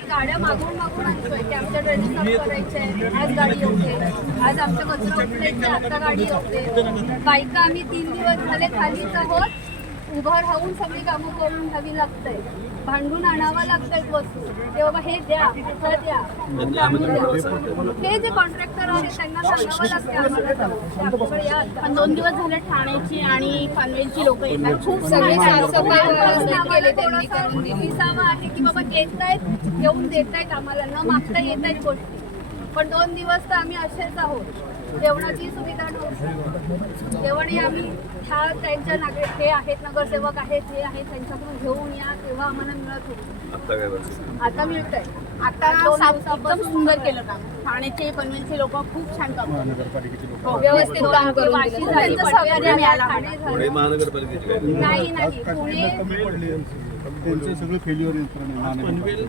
गाड्या मागून मागून आणतोय की आमच्या ड्रेनेज साफ करायचे, आज गाडी होते, आज आमच्या कचरा उचलायचे, आता गाडी होते. बायका आम्ही 3 दिवस झाले खालीच आहोत, उभं राहून सगळी कामं करून घ्यावी लागतंय, भांडून आणावं लागतंय वस्तू. ते बाबा हे द्या, असं द्या, आणून द्या. हे जे कॉन्ट्रॅक्टर आहेत त्यांना सांगावं लागते आम्हाला जाऊन. या पण 2 दिवस झाले ठाण्याची आणि पनवेलची लोक येतात, खूप सगळे सगळे साफसफाई केले त्यांनी करून दिली. विसावा आहे की बाबा येतायत, येऊन देतायत आम्हाला, न मागता येतायत गोष्टी. पण 2 दिवस तर आम्ही असेच आहोत. जेवणाची सुविधा नव्हती. जेवणही आम्ही ह्या त्यांच्या हे आहेत, नगरसेवक आहेत, हे आहेत, त्यांच्याकडून घेऊन या तेव्हा आम्हाला मिळत होतं. आता मिळतंय. आता एकदम सुंदर केलं काम. ठाण्याचे पनवेलचे लोक खूप छान काम करतात, व्यवस्थित काम करून वाशी दिलं. झाली, त्यांचं पटवर्धन सहकार्य मिळाला. ठाणे झालं. पुणे महानगरपालिकेची काय नाही पुणे त्यांचं सगळं फेल्युअर पनवेल